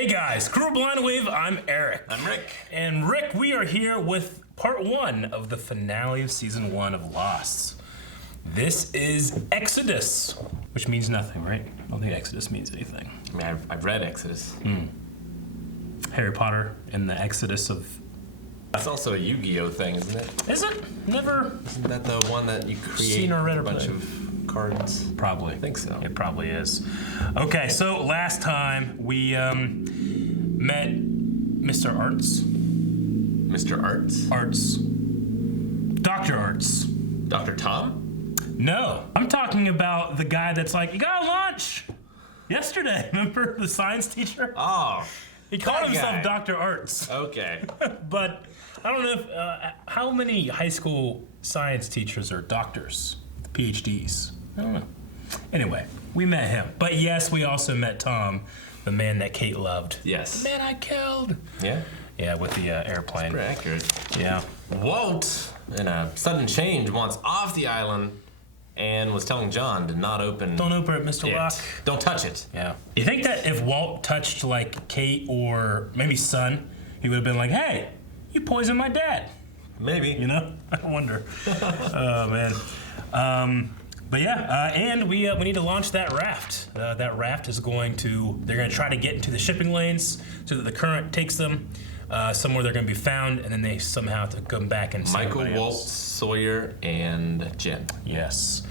Hey guys, Crew Blind Wave, I'm Eric. I'm Rick. And Rick, we are here with part 1 of the finale of season 1 of Lost. This is Exodus, which means nothing, right? I don't think Exodus means anything. I mean, I've read Exodus. Harry Potter and the Exodus of... That's also a Yu-Gi-Oh thing, isn't it? Is it? Never... Isn't that the one that you create seen or read a or bunch played. of cards? Probably. I think so. It probably is. Okay, so last time we met Mr. Arts. Mr. Arts? Arts. Dr. Arts. Dr. Tom? No, I'm talking about the guy that's like, you got lunch yesterday. Remember the science teacher? Oh, He called that himself guy. Dr. Arts. Okay. But I don't know if, how many high school science teachers are doctors, PhDs? I don't know. Anyway, we met him. But yes, we also met Tom, the man that Kate loved. Yes. The man I killed. Yeah? Yeah, with the airplane. Pretty accurate. Yeah. Walt, in a sudden change, wants off the island and was telling John to not open Don't open it, Mr. it. Rock. Don't touch it. Yeah. You think that if Walt touched like Kate or maybe Son, he would have been like, hey, you poisoned my dad. Maybe. You know? I wonder. Oh, man. But yeah, and we need to launch that raft. That raft is they're going to try to get into the shipping lanes so that the current takes them somewhere they're going to be found, and then they somehow have to come back and save Michael, everybody Walt, else. Sawyer, and Jen. Yes.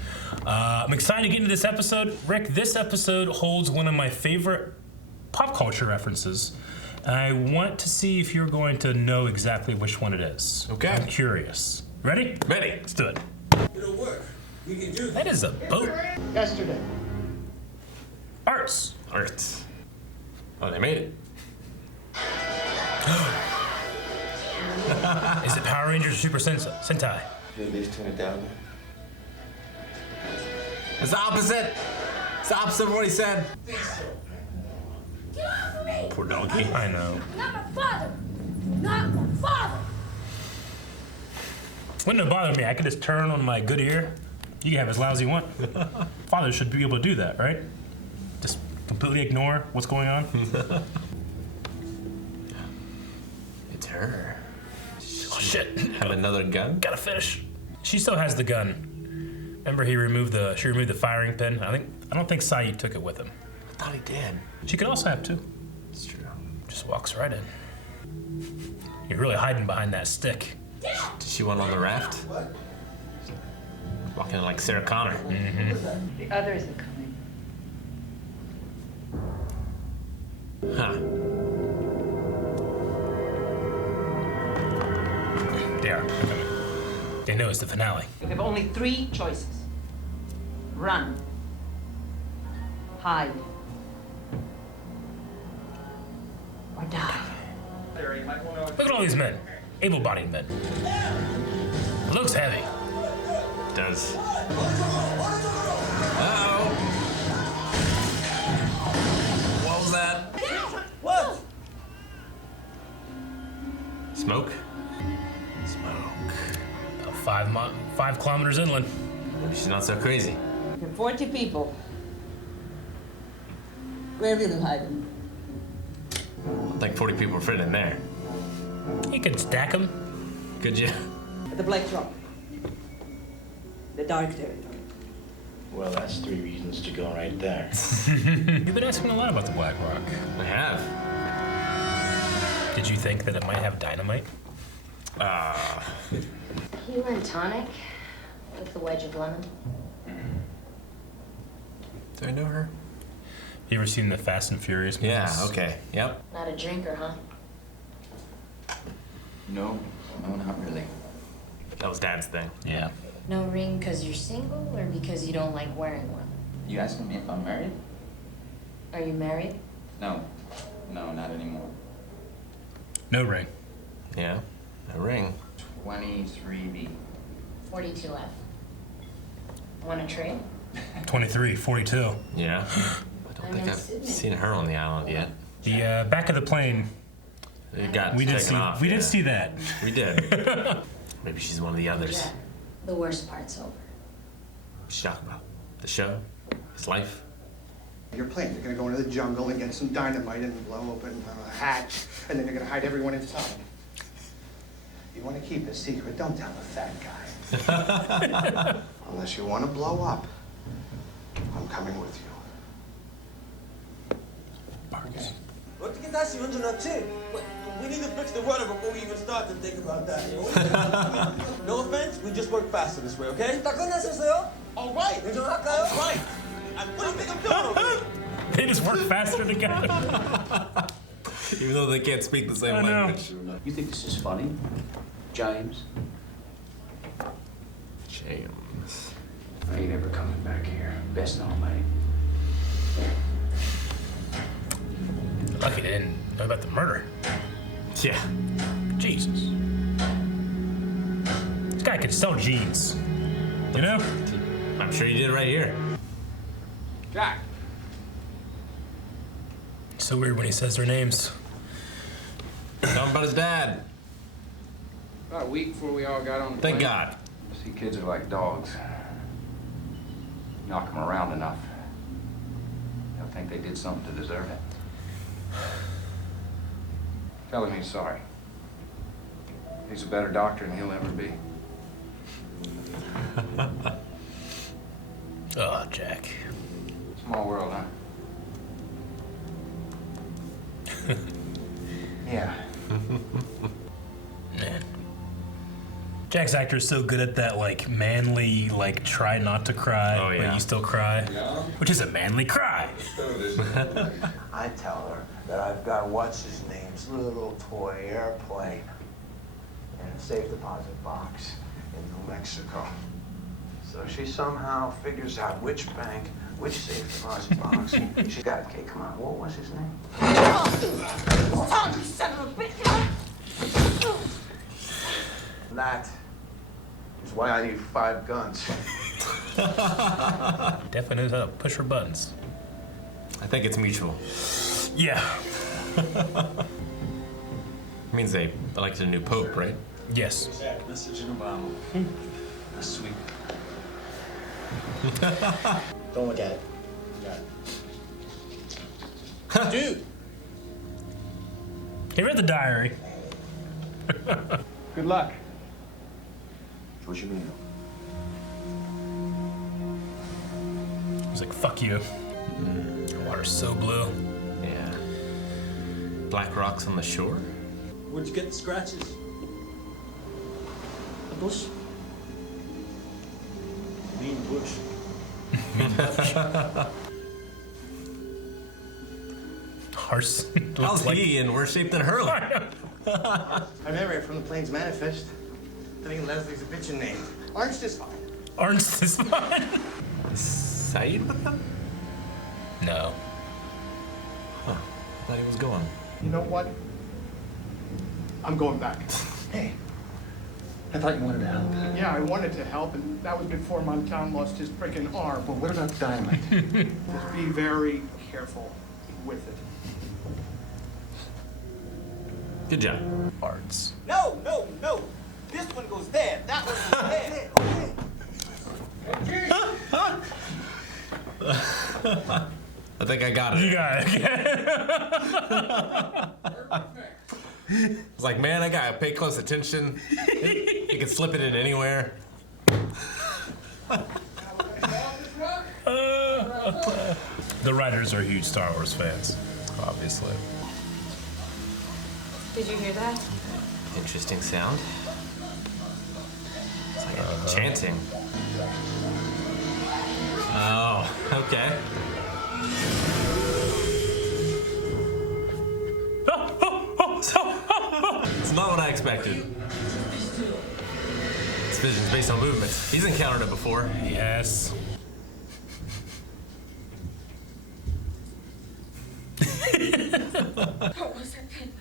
I'm excited to get into this episode. Rick, this episode holds one of my favorite pop culture references. I want to see if you're going to know exactly which one it is. Okay. I'm curious. Ready? Ready. Let's do it. It'll work. We can do That is a boat. Yesterday. Arts. Arts. Oh, they made it. Is it Power Rangers or Super Sentai? Can you at least turn it down? It's the opposite. It's the opposite of what he said. Get off of me! Poor donkey. I know. Not my father! Not my father! Wouldn't have bothered me. I could just turn on my good ear. You can have as loud as you want. Fathers should be able to do that, right? Just completely ignore what's going on. It's her. Oh, shit. Have another gun? Got a fish. She still has the gun. Remember she removed the firing pin? I don't think Saeed took it with him. I thought he did. She could also have two. It's true. Just walks right in. You're really hiding behind that stick. Did she want on the raft? What? Walking like Sarah Connor. The others are coming. Huh. They are. They know it's the finale. You have only 3 choices. Run. Hide. Or die. Look at all these men. Able-bodied men. Looks heavy. Does. Uh-oh. What was that? What? Smoke? Smoke. About 5 kilometers inland. Maybe she's not so crazy. There are 40 people. Where will you hide them? I don't think 40 people fit in there. You could stack them. Could you? At the Black Rock. The dark territory. Well, that's 3 reasons to go right there. You've been asking a lot about the Black Rock. I have. Did you think that it might have dynamite? You and tonic with the wedge of lemon. Do I know her? You ever seen the Fast and Furious movies? Yeah, okay. Yep. Not a drinker, huh? No, not really. That was Dad's thing. Yeah. No ring because you're single or because you don't like wearing one? You asking me if I'm married? Are you married? No, not anymore. No ring. Yeah. A ring. 23B. 42F. Want to trade? 23, 42. Yeah. I don't think I've seen her on the island yet. The back of the plane. It got We did taken see. off. We yeah. did see that. We did. Maybe she's one of the others. Yeah. The worst part's over. What's she talking about? The show? His life? Your plane. You're gonna go into the jungle and get some dynamite and blow open a hatch, and then you're gonna hide everyone inside. You want to keep a secret? Don't tell the fat guy. Unless you want to blow up, I'm coming with you. Barks. 어떻게 다시 운전했지? We need to fix the rudder before we even start to think about that. No offense, we just work faster this way, okay? 다 끝났었어요? All right. 운전할까요? All right. What do you think I'm doing over here? They just work faster together. Even though they can't speak the same I know. language. You think this is funny, James? James. I ain't ever coming back here. Best known, mate. Lucky they didn't know about the murder. Yeah. Jesus. This guy could sell jeans. You know? I'm sure you did right here. Jack. It's so weird when he says their names. Tell him about his dad. About a week before we all got on the Thank plane. God. See, kids are like dogs. Knock them around enough, they'll think they did something to deserve it. Tell him he's sorry. He's a better doctor than he'll ever be. Oh, Jack. Small world, huh? Yeah. Man. Jack's actor is so good at that, like, manly, like, try not to cry, Oh, yeah. but you still cry. Yeah. Which is a manly cry. I tell her that I've got what's-his-name's little toy airplane in a safe deposit box in New Mexico. So she somehow figures out which bank, which safe deposit box. She got, okay, come on, what was his name? Oh, you son of a bitch! That is why I need 5 guns. Definitely knows how to push her buttons. I think it's mutual. Yeah. Means they elected a new pope, right? Yes. Message in Obama. That's sweet. Don't look at it. Dude! He read the diary. Good luck. 조심해요. He's like, fuck you. The water's so blue. Yeah. Black rocks on the shore? Where'd you get the scratches? The bush. Mean bush. Horse. How's he in worse shape than Hurley? I remember it from the plane's manifest. I think Leslie's a bitchin' name. Orange is fine. Orange is fine. Saeed with them? No. Huh. Thought he was going. You know what? I'm going back. Hey, I thought you wanted to help. Yeah, I wanted to help, and that was before Montan lost his frickin' arm. Well, what about dynamite? Just be very careful with it. Good job. Arts. No, no, no. This one goes there. That one goes there. I think I got it. You got it. It's like, man, I gotta pay close attention. You can slip it in anywhere. The writers are huge Star Wars fans, obviously. Did you hear that? Interesting sound. It's like chanting. Oh, okay. It's not what I expected. This vision's based on movement. He's encountered it before. Yes. What was that thing?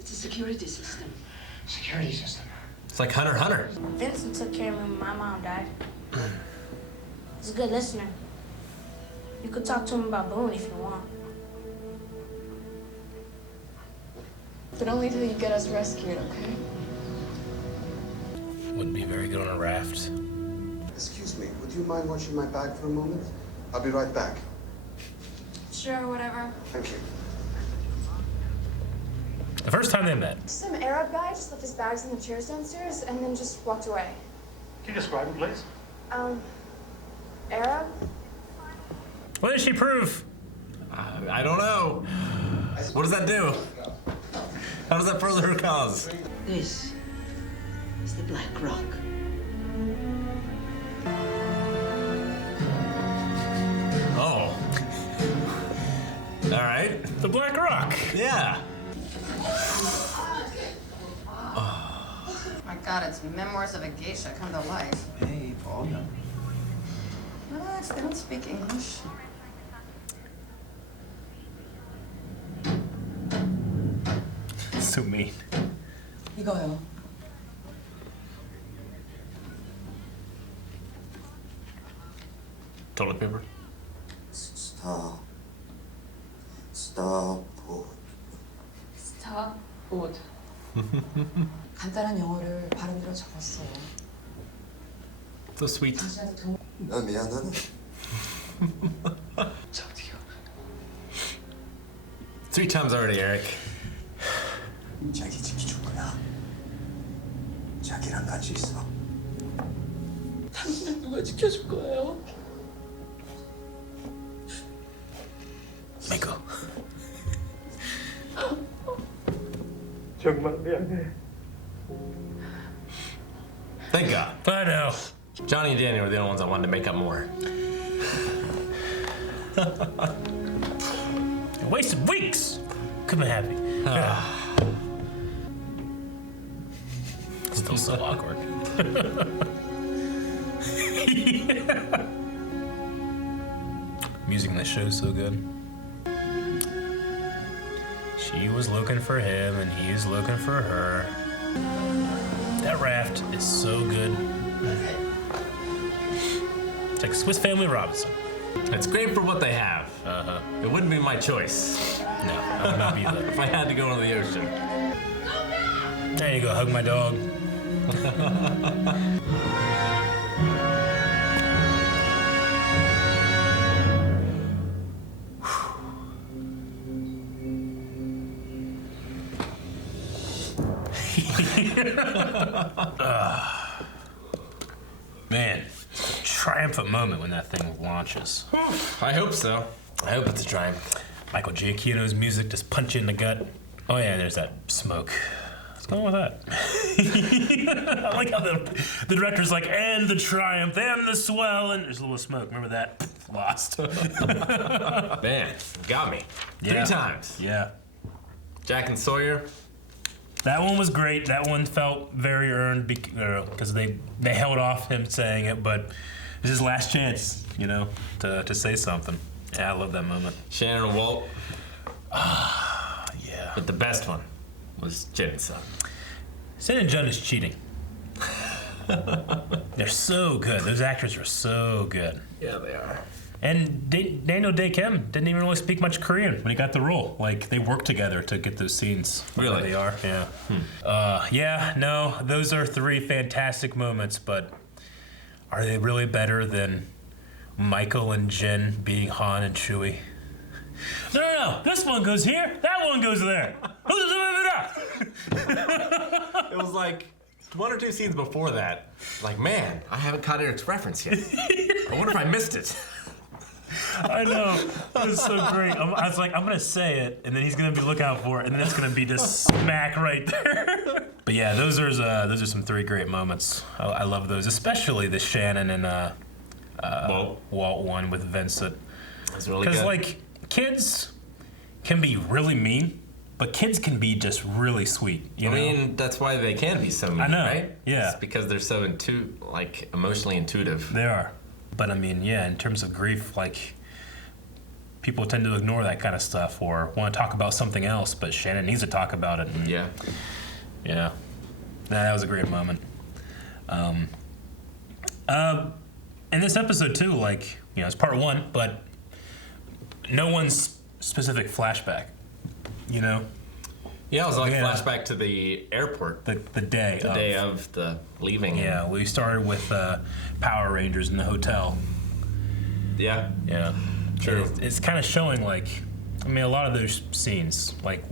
It's a security system. Security system. It's like Hunter x Hunter. Vincent took care of me when my mom died. He's a good listener. You could talk to him about Boone if you want. But only till you get us rescued, okay? Wouldn't be very good on a raft. Excuse me, would you mind watching my bag for a moment? I'll be right back. Sure, whatever. Thank you. The first time they met. Some Arab guy just left his bags in the chairs downstairs and then just walked away. Can you describe him, please? Arab? What did she prove? I don't know. What does that do? How does that further her cause? This is the Black Rock. Oh. All right. The Black Rock. Yeah. My God, it's Memoirs of a Geisha come to life. Hey, Paula. Relax, they don't speak English. So mean. 이거요. Toilet paper. Stop. Stop. 옷. 간단한 영어를 발음대로 적었어. So sweet. 당신한테 돈 나 미안하다. 저기요. 3 times already, Eric. 자기 지켜줄 거야. 자기랑 같이 있어. 당신을 누가 지켜줄 거예요? Michael. 정말 미안해. Thank God. I know. Johnny and Danny were the only ones I wanted to make up more. You wasted weeks. Couldn't be happy. Still so awkward. Music in the show's so good. She was looking for him and he's looking for her. That raft is so good. It's like Swiss Family Robinson. It's great for what they have. It wouldn't be my choice No, I would not be there. if I had to go into the ocean. There you go, hug my dog. Man, triumphant moment when that thing launches. I hope so. I hope it's a triumph. Michael Giacchino's music just punch you in the gut. Oh yeah, there's that smoke. What's going on with that? I like how the director's like, and the triumph, and the swell, and there's a little smoke. Remember that? Lost. Man, got me. Yeah. 3 times. Yeah. Jack and Sawyer. That one was great. That one felt very earned because they held off him saying it, but it was his last chance, you know, to say something. Yeah, I love that moment. Shannon and Walt. Yeah. But the best one was Jen and Son. Sin and Judd is cheating. They're so good. Those actors are so good. Yeah, they are. And Daniel Day-Kim didn't even really speak much Korean when he got the role. Like, they worked together to get those scenes. Really? They are, yeah. Yeah, no, those are 3 fantastic moments, but are they really better than Michael and Jen being Han and Chewie? No, this one goes here, that one goes there. It was like 1 or 2 scenes before that. Like, man, I haven't caught Eric's reference yet. I wonder if I missed it. I know. It was so great. I was like, I'm going to say it, and then he's going to be looking out for it, and then it's going to be just smack right there. But yeah, those are some 3 great moments. I love those, especially the Shannon and Walt one with Vincent. That's really good. Because, like, kids can be really mean, but kids can be just really sweet. You know? mean, that's why they can be so mean, I know, right? yeah. It's because they're so emotionally intuitive. They are. But I mean, yeah, in terms of grief, like, people tend to ignore that kind of stuff or want to talk about something else, but Shannon needs to talk about it. And, Yeah. Yeah. That was a great moment. In this episode, too, like, you know, it's part 1, but no one's specific flashback, you know? Yeah, it was like Yeah. flashback to the airport. The day of the leaving. Yeah, we started with Power Rangers in the hotel. Yeah. Yeah. True. It's kind of showing, like, I mean, a lot of those scenes, like,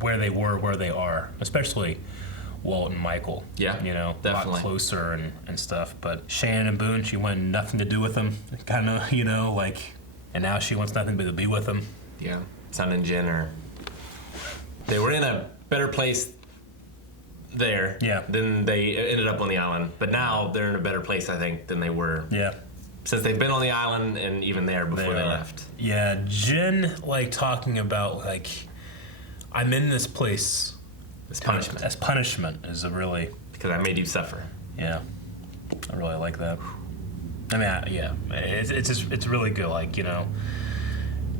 where they were, where they are, especially Walt and Michael. Yeah, you know, definitely. a lot closer and stuff. But Shannon and Boone, she wanted nothing to do with them, kind of, you know, like, and now she wants nothing but to be with them. Yeah, Son and Jen they were in a better place there. Yeah. Than they ended up on the island, but now they're in a better place, I think, than they were. Yeah. Since they've been on the island and even there before they left. Yeah, Jen, like, talking about, like, I'm in this place as punishment. As punishment is a really... Because I made you suffer. Yeah, I really like that. I mean, yeah, it's really good. Like, you know,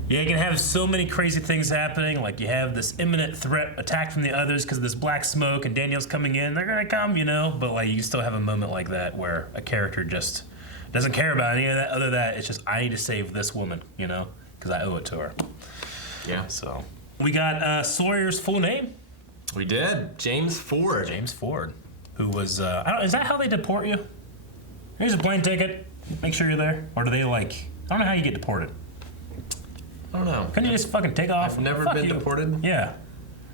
yeah, you can have so many crazy things happening. Like, you have this imminent threat, attack from the others because of this black smoke, and Daniel's coming in. They're gonna come, you know. But like, you still have a moment like that where a character just doesn't care about any of that. Other than that, it's just, I need to save this woman, you know, because I owe it to her. Yeah. So we got Sawyer's full name. We did. James Ford. James Ford, who was is that how they deport you? Here's a plane ticket. Make sure you're there. Or do they, like, I don't know how you get deported. I don't know. Couldn't you just fucking take off? I've never been deported. Yeah.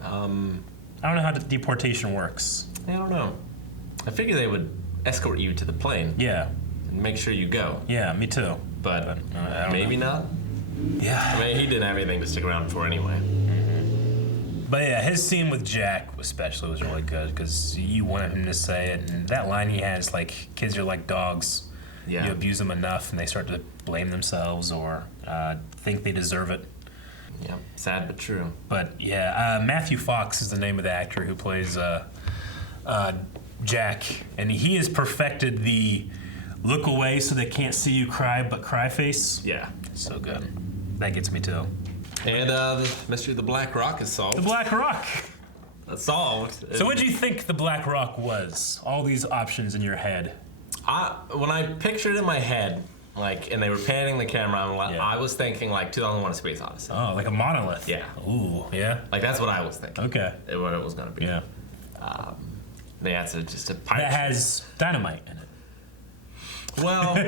I don't know how deportation works. I don't know. I figure they would escort you to the plane. Yeah. And make sure you go. Yeah, me too. But maybe not. Yeah. I mean, he didn't have anything to stick around for anyway. But yeah, his scene with Jack especially was really good because you wanted him to say it, and that line he has, like, kids are like dogs. Yeah. You abuse them enough, and they start to blame themselves or think they deserve it. Yeah, sad but true. But yeah, Matthew Fox is the name of the actor who plays Jack, and he has perfected the look away so they can't see you cry, but cry face. Yeah. So good. That gets me too. And the mystery of the Black Rock is solved. The Black Rock. That's solved. So what do you think the Black Rock was? All these options in your head. When I pictured it in my head, like, and they were panning the camera, I was thinking like 2001: A Space Odyssey. Oh, like a monolith. Yeah. Ooh, yeah. Like that's what I was thinking. Okay. What it was gonna be. Yeah. Yeah, it's just a pirate that has dynamite in it. Well,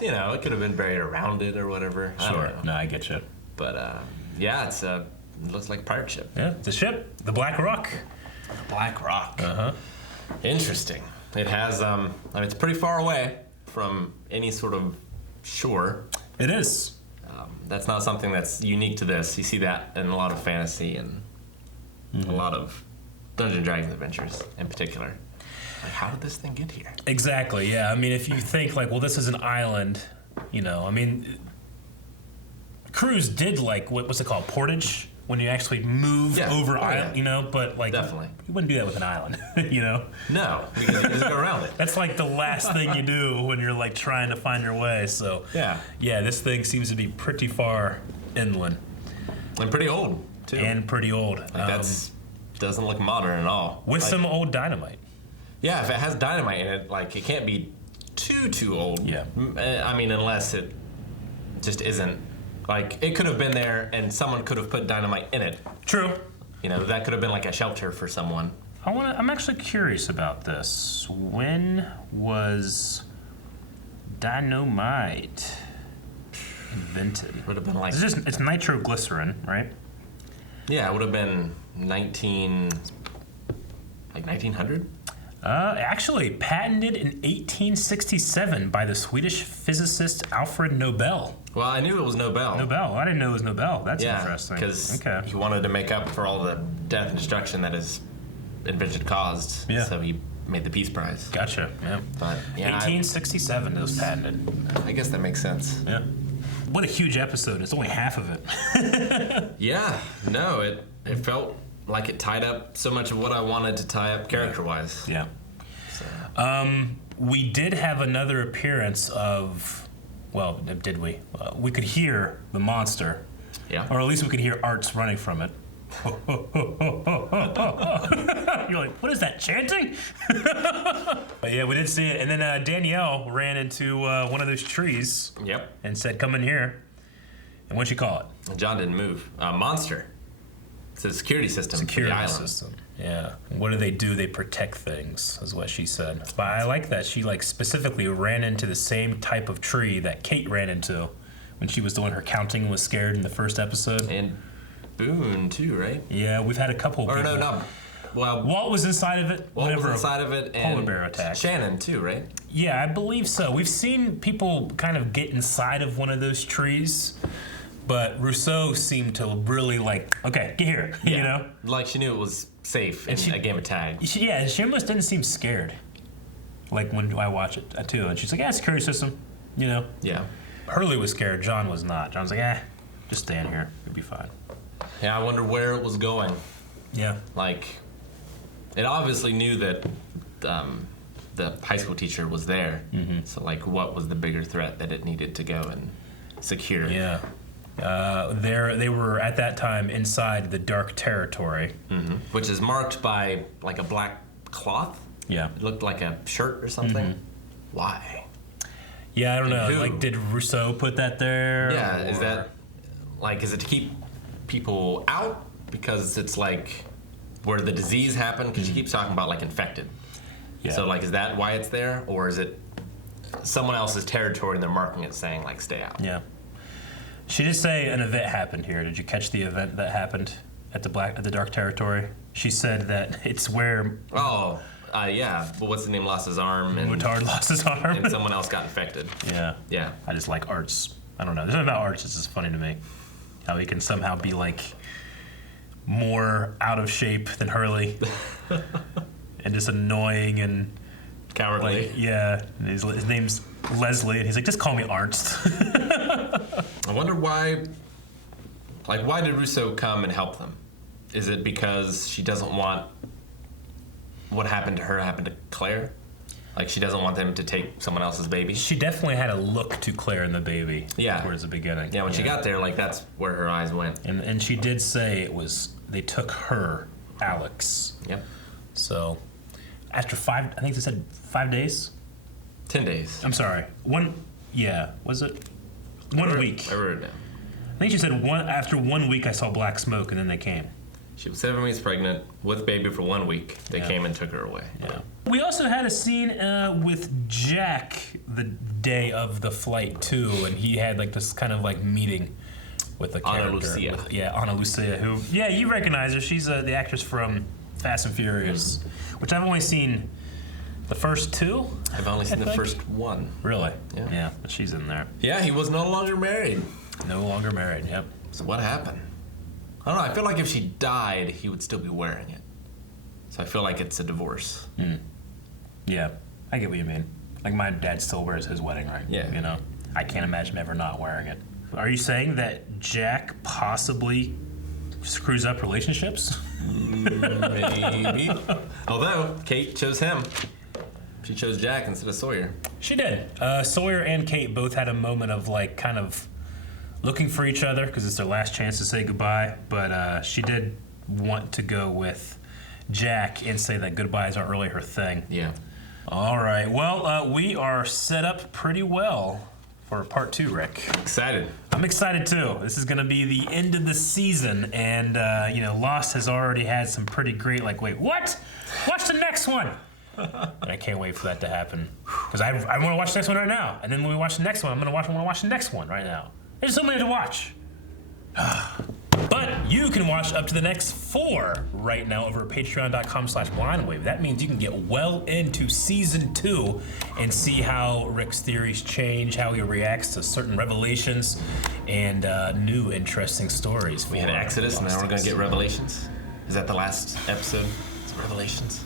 you know, it could have been buried around it or whatever. Sure. I don't know. No, I get you. But yeah, it looks like a pirate ship. Yeah, it's a ship. The Black Rock. The Black Rock. Uh-huh. Interesting. It has, I mean, it's pretty far away from any sort of shore. It is. That's not something that's unique to this. You see that in a lot of fantasy and a lot of Dungeons & Dragons adventures in particular. Like, how did this thing get here? Exactly, yeah. I mean, if you think, like, well, this is an island, you know, I mean, Cruise did, like, what's it called, portage? When you actually move over island, you know, but, like, definitely. You wouldn't do that with an island, you know? No, because you just go around it. That's, like, the last thing you do when you're, like, trying to find your way, so. Yeah, this thing seems to be pretty far inland. And pretty old, too. And pretty old. Like, doesn't look modern at all. With like, some old dynamite. Yeah, if it has dynamite in it, like, it can't be too old. Yeah. I mean, unless it just isn't. Like, it could have been there and someone could have put dynamite in it. True. You know, that could have been like a shelter for someone. I'm actually curious about this. When was dynamite invented? Would have been like... It's nitroglycerin, right? Yeah, it would have been 1900? Actually, patented in 1867 by the Swedish physicist Alfred Nobel. Well, I knew it was Nobel. Nobel. I didn't know it was Nobel. That's interesting. Because he wanted to make up for all the death and destruction that his invention caused. Yeah. So he made the Peace Prize. Gotcha. Yeah. But yeah, 1867 it was patented. I guess that makes sense. Yeah. What a huge episode. It's only half of it. Yeah. No, it felt like it tied up so much of what I wanted to tie up character-wise. Yeah. So. We did have another appearance of, well, did we? We could hear the monster. Yeah. Or at least we could hear Arts running from it. You're like, what is that, chanting? But yeah, we did see it. And then Danielle ran into one of those trees. Yep. And said, come in here. And what'd she call it? John didn't move. Monster. It's a security system for the island. System. Yeah. What do? They protect things, is what she said. But I like that she, like, specifically ran into the same type of tree that Kate ran into when she was doing her counting and was scared in the first episode. And Boone too, right? Yeah, we've had a couple. Or people. no. Well, Walt was inside of it. Walt was inside of it, and polar bear attack. Shannon too, right? Yeah, I believe so. We've seen people kind of get inside of one of those trees, but Rousseau seemed to really like, okay, get here, you know? Like she knew it was safe in a game of tag. She almost didn't seem scared. Like when I watch it too, and she's like, yeah, security system, you know? Yeah. Hurley was scared. John was not. John was like, just stand here. It'll be fine. Yeah, I wonder where it was going. Yeah. Like, it obviously knew that the high school teacher was there. Mm-hmm. So, like, what was the bigger threat that it needed to go and secure? Yeah. They were, at that time, inside the dark territory. Mm-hmm. Which is marked by, like, a black cloth. Yeah. It looked like a shirt or something. Mm-hmm. Why? Yeah, I don't know. Who? Like, did Rousseau put that there? Yeah, is that, like, is it to keep people out? Because it's, like, where the disease happened? Because she keeps talking about, like, infected. Yeah. So, like, is that why it's there? Or is it someone else's territory and they're marking it saying, like, stay out? Yeah. She did say an event happened here. Did you catch the event that happened at the dark territory? She said that it's where... Oh, yeah. Well, what's the name? Lost his arm. And Wootard lost his arm. And someone else got infected. Yeah. Yeah. I just like Arts. I don't know. There's something about Arts that's just funny to me. How he can somehow be, like, more out of shape than Hurley. And just annoying and... Cowardly. Like, yeah. And his name's Leslie, and he's like, just call me Arts. I wonder why... Like, why did Rousseau come and help them? Is it because she doesn't want what happened to her happen to Claire? Like, she doesn't want them to take someone else's baby? She definitely had a look to Claire and the baby. Yeah. Towards the beginning. Yeah, when she got there, like, that's where her eyes went. And she did say it was, they took her, Alex. Yep. So, after I think they said 5 days? 10 days. I'm sorry. Was it? 1 week. I wrote it down. I think she said after 1 week I saw black smoke and then they came. She was 7 weeks pregnant with baby for 1 week. They came and took her away. Yeah. We also had a scene with Jack the day of the flight too, and he had like this kind of like meeting with a character. Lucia. Ana Lucia, who, you recognize her. She's the actress from Fast and Furious, which I've only seen the first two. I've only seen the first one. Really? Yeah. Yeah, but she's in there. Yeah, he was no longer married. No longer married, yep. So what happened? I don't know. I feel like if she died, he would still be wearing it. So I feel like it's a divorce. Yeah, I get what you mean. Like, my dad still wears his wedding ring. Yeah. You know? I can't imagine him ever not wearing it. Are you saying that Jack possibly screws up relationships? Maybe. Although, Kate chose him. She chose Jack instead of Sawyer. She did. Sawyer and Kate both had a moment of, like, kind of looking for each other because it's their last chance to say goodbye. But she did want to go with Jack and say that goodbyes aren't really her thing. Yeah. All right. Well, we are set up pretty well for part 2, Rick. Excited. I'm excited too. This is going to be the end of the season, and Lost has already had some pretty great, like, wait, what? Watch the next one. And I can't wait for that to happen because I want to watch the next one right now, and then when we watch the next one, I want to watch the next one right now. There's so many to watch. But you can watch up to the next 4 right now over at patreon.com/blindwave. That means you can get well into season 2 and see how Rick's theories change, how he reacts to certain revelations, and new interesting stories. We had Exodus, and now we're going to get Revelations. Is that the last episode? It's Revelations.